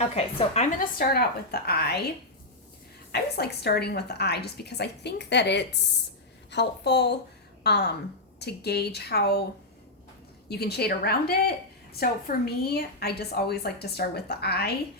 Okay, so I'm going to start out with the eye. I always like starting with the eye just because I think that it's helpful to gauge how you can shade around it. So for me, I just always like to start with the eye.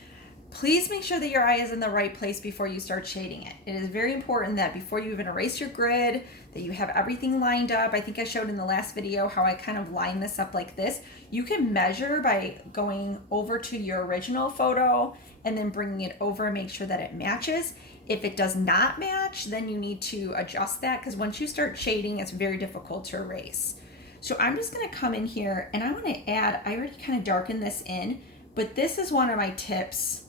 Please make sure that your eye is in the right place before you start shading it. It is very important that before you even erase your grid, that you have everything lined up. I think I showed in the last video how I kind of line this up like this. You can measure by going over to your original photo and then bringing it over and make sure that it matches. If it does not match, then you need to adjust that because once you start shading, it's very difficult to erase. So I'm just gonna come in here and I wanna add, I already kind of darkened this in, but this is one of my tips,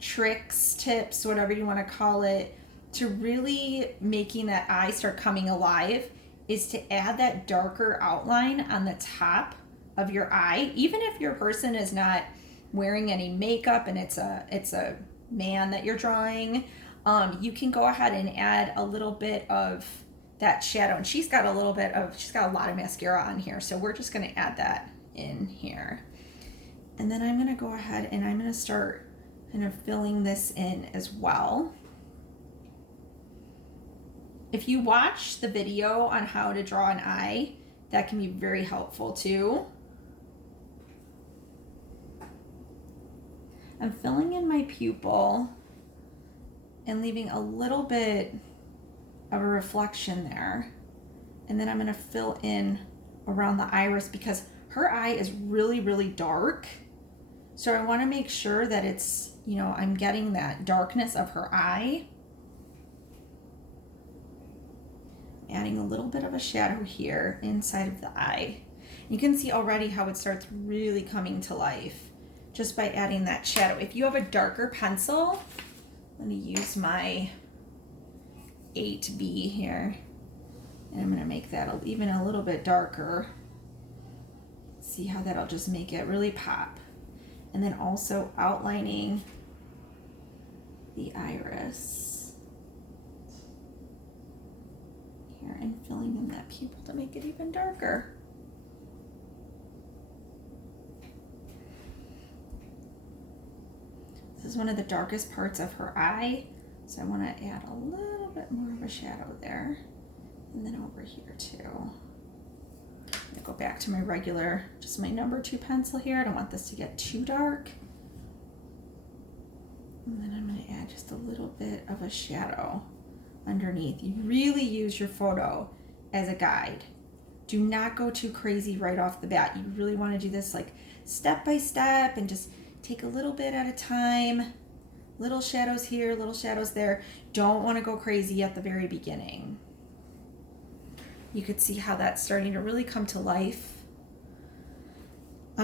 tips, whatever you wanna call it, to really making that eye start coming alive is to add that darker outline on the top of your eye. Even if your person is not wearing any makeup and it's a man that you're drawing, you can go ahead and add a little bit of that shadow. And she's got a lot of mascara on here. So we're just gonna add that in here. And then I'm gonna go ahead and I'm gonna start kind of filling this in as well. If you watch the video on how to draw an eye, that can be very helpful too. I'm filling in my pupil and leaving a little bit of a reflection there. And then I'm gonna fill in around the iris because her eye is really, really dark. So I wanna make sure that it's, I'm getting that darkness of her eye. Adding a little bit of a shadow here inside of the eye. You can see already how it starts really coming to life just by adding that shadow. If you have a darker pencil, I'm gonna use my 8B here, and I'm gonna make that even a little bit darker. See how that'll just make it really pop. And then also outlining the iris here and filling in that pupil to make it even darker. This is one of the darkest parts of her eye, so I want to add a little bit more of a shadow there, and then over here too. I'm gonna go back to my regular, just my number 2 pencil here. I don't want this to get too dark. And then I'm gonna add just a little bit of a shadow underneath. You really use your photo as a guide. Do not go too crazy right off the bat. You really want to do this like step by step and just take a little bit at a time. Little shadows here, little shadows there. Don't want to go crazy at the very beginning. You could see how that's starting to really come to life.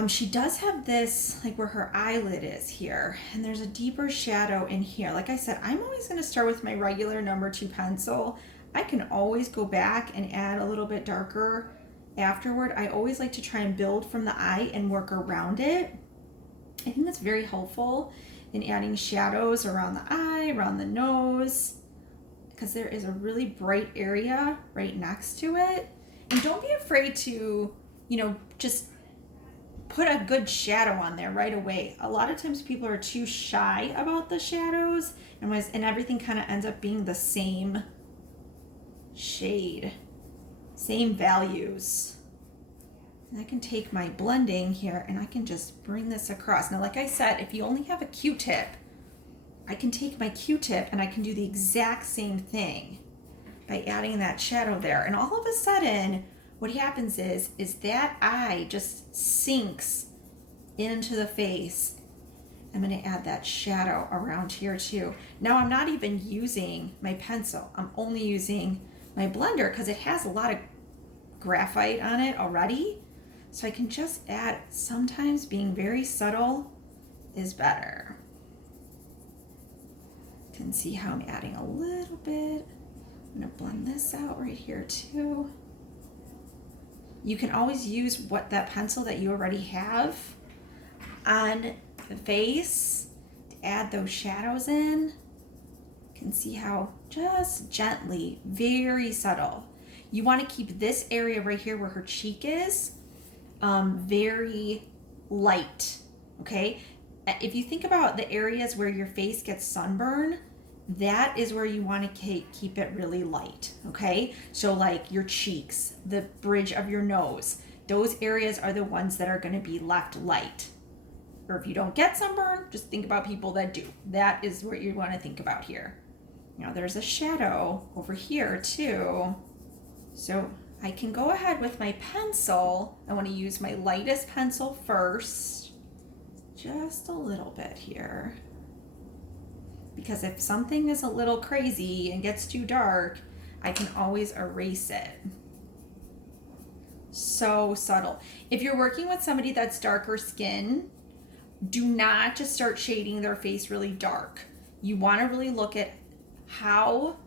She does have this, like where her eyelid is here, and there's a deeper shadow in here. Like I said, I'm always going to start with my regular number 2 pencil. I can always go back and add a little bit darker afterward. I always like to try and build from the eye and work around it. I think that's very helpful in adding shadows around the eye, around the nose, because there is a really bright area right next to it. And don't be afraid to, just put a good shadow on there right away. A lot of times people are too shy about the shadows and everything kind of ends up being the same shade, same values. And I can take my blending here and I can just bring this across. Now, like I said, if you only have a Q-tip, I can take my Q-tip and I can do the exact same thing by adding that shadow there. And all of a sudden, what happens is that eye just sinks into the face. I'm gonna add that shadow around here too. Now I'm not even using my pencil. I'm only using my blender because it has a lot of graphite on it already. So I can just add, sometimes being very subtle is better. You can see how I'm adding a little bit. I'm gonna blend this out right here too. You can always use that pencil that you already have on the face to add those shadows in. You can see how just gently, very subtle. You want to keep this area right here where her cheek is very light, okay? if you think about the areas where your face gets sunburn, that is where you want to keep it really light, okay? So like your cheeks, the bridge of your nose, those areas are the ones that are going to be left light. Or if you don't get sunburn, just think about people that do. That is what you want to think about here. Now there's a shadow over here too. So I can go ahead with my pencil. I want to use my lightest pencil first. Just a little bit here. Because if something is a little crazy and gets too dark, I can always erase it. So subtle. If you're working with somebody that's darker skin, do not just start shading their face really dark. You want to really look at how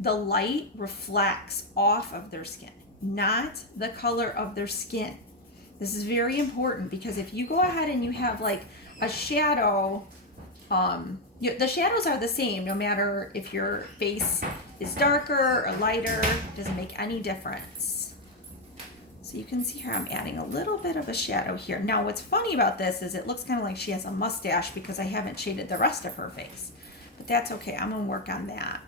the light reflects off of their skin, not the color of their skin. This is very important because if you go ahead and you have like a shadow, the shadows are the same no matter if your face is darker or lighter. It doesn't make any difference. So you can see here I'm adding a little bit of a shadow here. Now what's funny about this is it looks kind of like she has a mustache because I haven't shaded the rest of her face. But that's okay, I'm gonna work on that.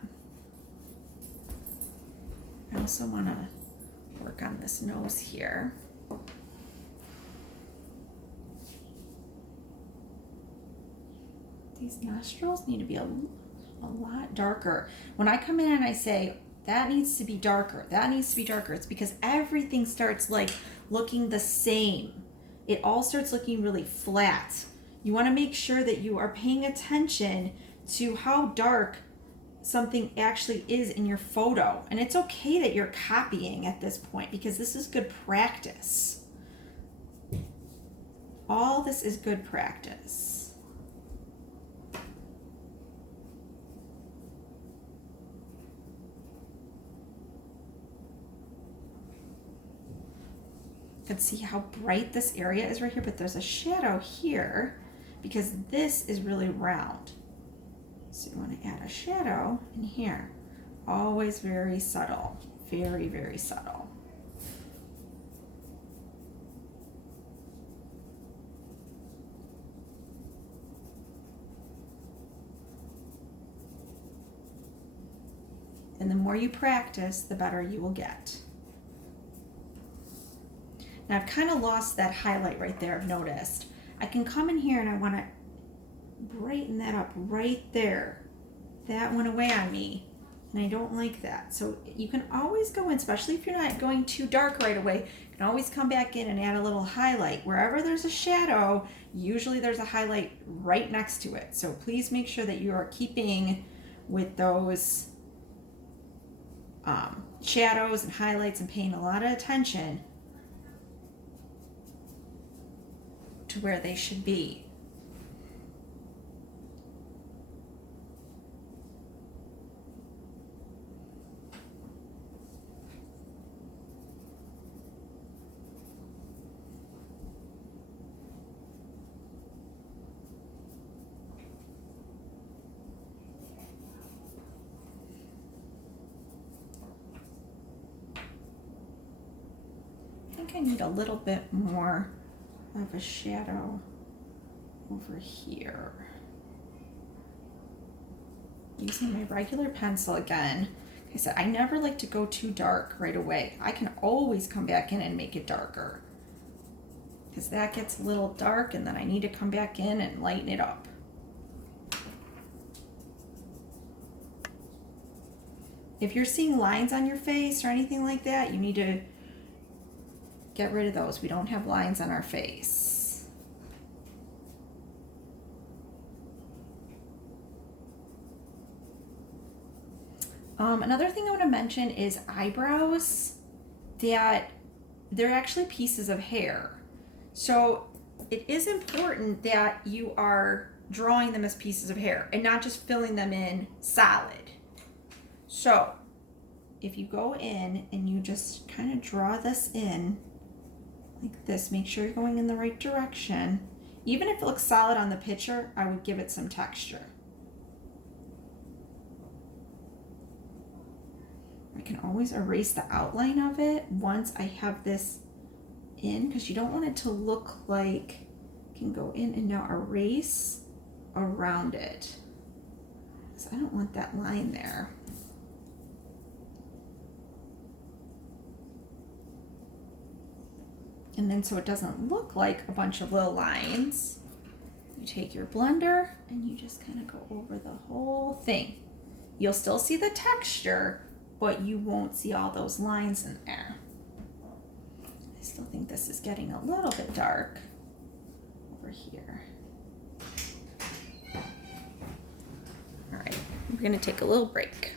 I also wanna work on this nose here. These nostrils need to be a lot darker. When I come in and I say, that needs to be darker, that needs to be darker, it's because everything starts like looking the same. It all starts looking really flat. You want to make sure that you are paying attention to how dark something actually is in your photo. And it's okay that you're copying at this point because this is good practice. All this is good practice. You can see how bright this area is right here, but there's a shadow here because this is really round. So you want to add a shadow in here. Always very subtle, very, very subtle. And the more you practice, the better you will get. Now I've kind of lost that highlight right there, I've noticed. I can come in here and I want to brighten that up right there. That went away on me and I don't like that. So you can always go in, especially if you're not going too dark right away, you can always come back in and add a little highlight. Wherever there's a shadow, usually there's a highlight right next to it. So please make sure that you are keeping with those shadows and highlights and paying a lot of attention to where they should be. I think I need a little bit more of a shadow over here. Using my regular pencil again. Like I said, I never like to go too dark right away. I can always come back in and make it darker because that gets a little dark and then I need to come back in and lighten it up. If you're seeing lines on your face or anything like that, you need to get rid of those. We don't have lines on our face. Another thing I want to mention is eyebrows, that they're actually pieces of hair. So it is important that you are drawing them as pieces of hair and not just filling them in solid. So if you go in and you just kind of draw this in like this, make sure you're going in the right direction. Even if it looks solid on the picture, I would give it some texture. I can always erase the outline of it once I have this in because you don't want it to look like, can go in and now erase around it. So I don't want that line there. And then so it doesn't look like a bunch of little lines, you take your blender and you just kind of go over the whole thing. You'll still see the texture, but you won't see all those lines in there. I still think this is getting a little bit dark over here. All right, we're gonna take a little break.